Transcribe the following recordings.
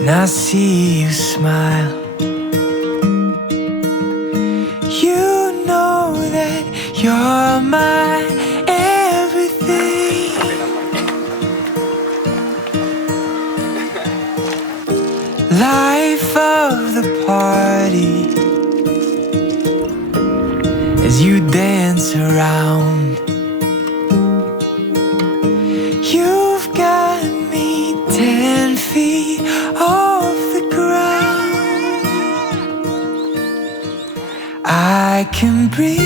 and I see you smile. You know that you're my everything. Life of the party as you dance around. You've got me 10 feet off the ground. I can breathe,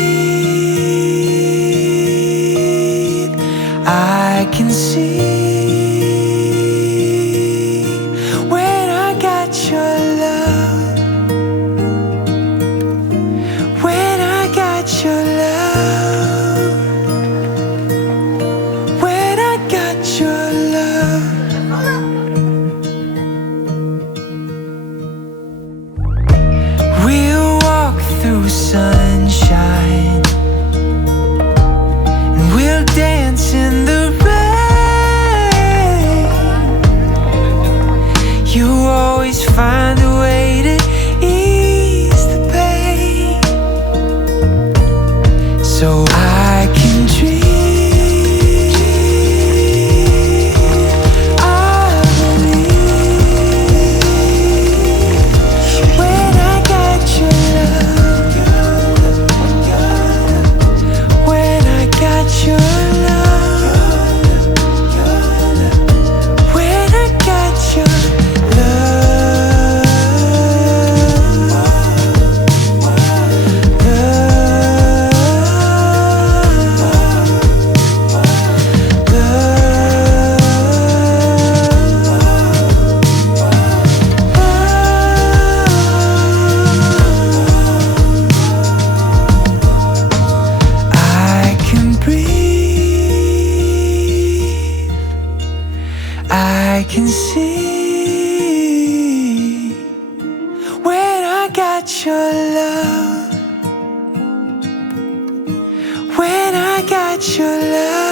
I can see. When I got your love, when I got your love, when I got your love. We'll walk through sunshine and we'll dance in the rain. You always find a way to ease the pain, so I can dream. I believe when I got your love, when I got your love, when I got your I can breathe, I can see. When I got your love, when I got your love.